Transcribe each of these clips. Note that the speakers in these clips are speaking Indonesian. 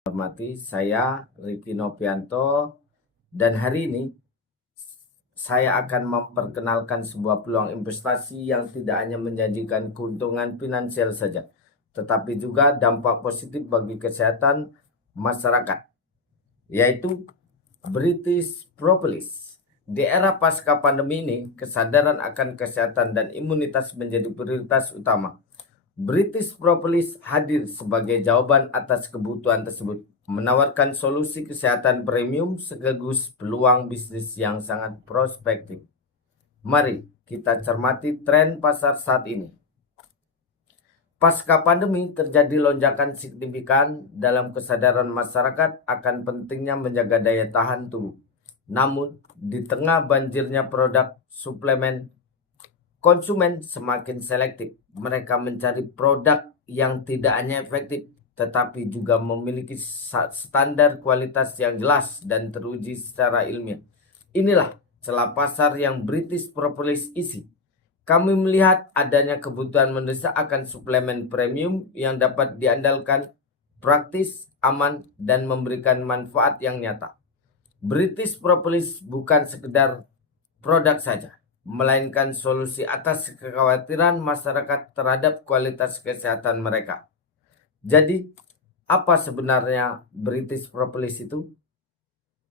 Hormati, saya Riki Novianto dan hari ini saya akan memperkenalkan sebuah peluang investasi yang tidak hanya menjanjikan keuntungan finansial saja, tetapi juga dampak positif bagi kesehatan masyarakat, yaitu British Propolis. Di era pasca pandemi ini, kesadaran akan kesehatan dan imunitas menjadi prioritas utama. British Propolis hadir sebagai jawaban atas kebutuhan tersebut, menawarkan solusi kesehatan premium sekaligus peluang bisnis yang sangat prospektif. Mari kita cermati tren pasar saat ini. Pasca pandemi terjadi lonjakan signifikan dalam kesadaran masyarakat akan pentingnya menjaga daya tahan tubuh. Namun, di tengah banjirnya produk suplemen, konsumen semakin selektif. Mereka mencari produk yang tidak hanya efektif, tetapi juga memiliki standar kualitas yang jelas dan teruji secara ilmiah. Inilah celah pasar yang British Propolis isi. Kami melihat adanya kebutuhan mendesak akan suplemen premium yang dapat diandalkan, praktis, aman, dan memberikan manfaat yang nyata. British Propolis bukan sekedar produk saja, melainkan solusi atas kekhawatiran masyarakat terhadap kualitas kesehatan mereka. Jadi, apa sebenarnya British Propolis itu?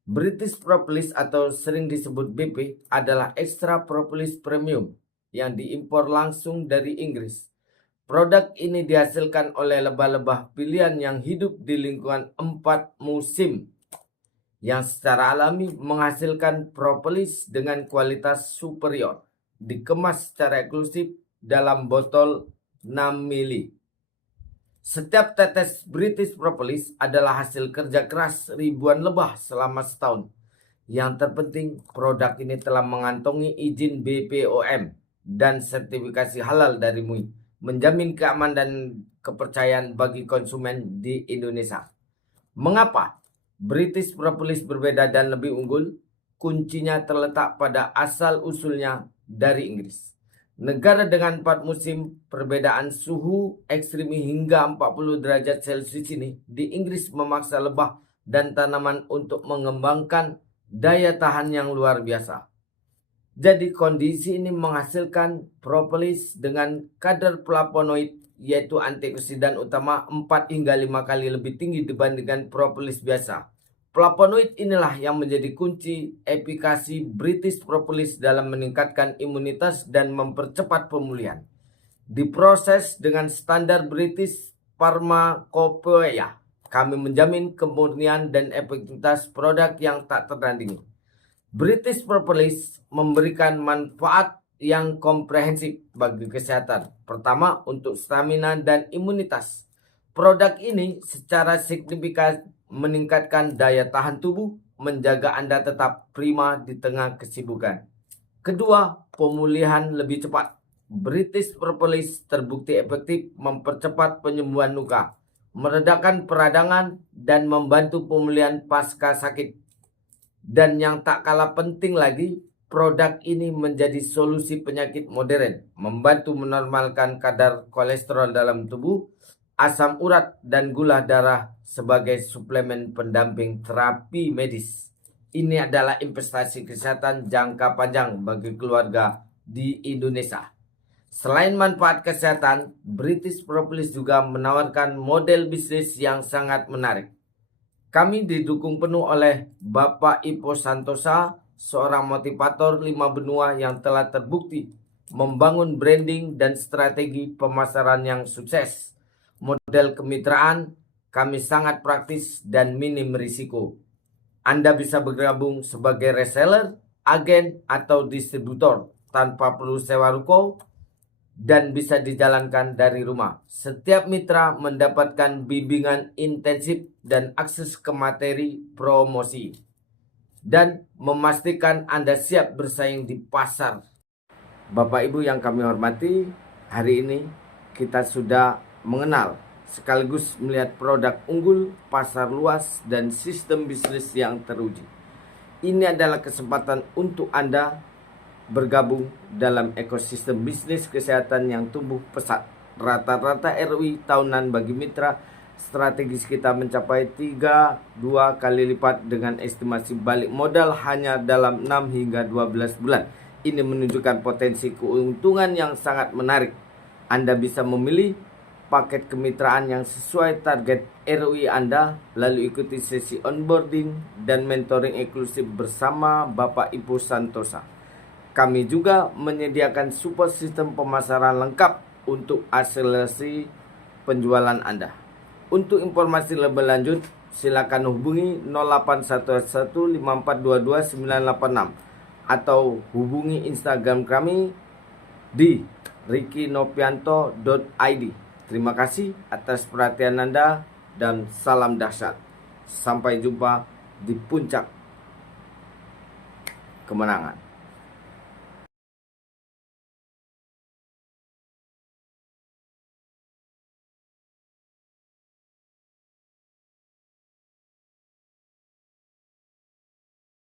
British Propolis atau sering disebut BP adalah Extra Propolis Premium yang diimpor langsung dari Inggris. Produk ini dihasilkan oleh lebah-lebah pilihan yang hidup di lingkungan 4 musim, yang secara alami menghasilkan propolis dengan kualitas superior, dikemas secara eksklusif dalam botol 6 mili. Setiap tetes British Propolis adalah hasil kerja keras ribuan lebah selama setahun. Yang terpenting, produk ini telah mengantongi izin BPOM dan sertifikasi halal dari MUI, menjamin keamanan dan kepercayaan bagi konsumen di Indonesia. Mengapa British Propolis berbeda dan lebih unggul? Kuncinya terletak pada asal-usulnya dari Inggris. Negara dengan 4 musim perbedaan suhu ekstrim hingga 40 derajat Celcius ini di Inggris memaksa lebah dan tanaman untuk mengembangkan daya tahan yang luar biasa. Jadi kondisi ini menghasilkan propolis dengan kadar flavonoid, yaitu antioksidan utama 4 hingga 5 kali lebih tinggi dibandingkan propolis biasa. Flavonoid inilah yang menjadi kunci efikasi British Propolis dalam meningkatkan imunitas dan mempercepat pemulihan. Diproses dengan standar British Pharmacopoeia, kami menjamin kemurnian dan efektivitas produk yang tak tertandingi. British Propolis memberikan manfaat yang komprehensif bagi kesehatan. Pertama, untuk stamina dan imunitas. Produk ini secara signifikan meningkatkan daya tahan tubuh, menjaga Anda tetap prima di tengah kesibukan. Kedua, pemulihan lebih cepat. British Propolis terbukti efektif mempercepat penyembuhan luka, meredakan peradangan, dan membantu pemulihan pasca sakit. Dan yang tak kalah penting lagi, produk ini menjadi solusi penyakit modern, membantu menormalkan kadar kolesterol dalam tubuh, asam urat, dan gula darah sebagai suplemen pendamping terapi medis. Ini adalah investasi kesehatan jangka panjang bagi keluarga di Indonesia. Selain manfaat kesehatan, British Propolis juga menawarkan model bisnis yang sangat menarik. Kami didukung penuh oleh Bapak Ipo Santosa, seorang motivator 5 benua yang telah terbukti membangun branding dan strategi pemasaran yang sukses. Model kemitraan kami sangat praktis dan minim risiko. Anda bisa bergabung sebagai reseller, agen, atau distributor tanpa perlu sewa ruko dan bisa dijalankan dari rumah. Setiap mitra mendapatkan bimbingan intensif dan akses ke materi promosi dan memastikan Anda siap bersaing di pasar. Bapak Ibu yang kami hormati, hari ini kita sudah mengenal sekaligus melihat produk unggul, pasar luas, dan sistem bisnis yang teruji. Ini adalah kesempatan untuk Anda bergabung dalam ekosistem bisnis kesehatan yang tumbuh pesat. Rata-rata ROI tahunan bagi mitra strategis kita mencapai 3-2 kali lipat dengan estimasi balik modal hanya dalam 6 hingga 12 bulan. Ini menunjukkan potensi keuntungan yang sangat menarik. Anda bisa memilih paket kemitraan yang sesuai target ROI Anda, lalu ikuti sesi onboarding dan mentoring eksklusif bersama Bapak Ibu Santosa. Kami juga menyediakan support sistem pemasaran lengkap untuk akselerasi penjualan Anda. Untuk informasi lebih lanjut, silakan hubungi 08115422 986 atau hubungi Instagram kami di rickinopianto.id. Terima kasih atas perhatian Anda dan salam dahsyat. Sampai jumpa di puncak kemenangan.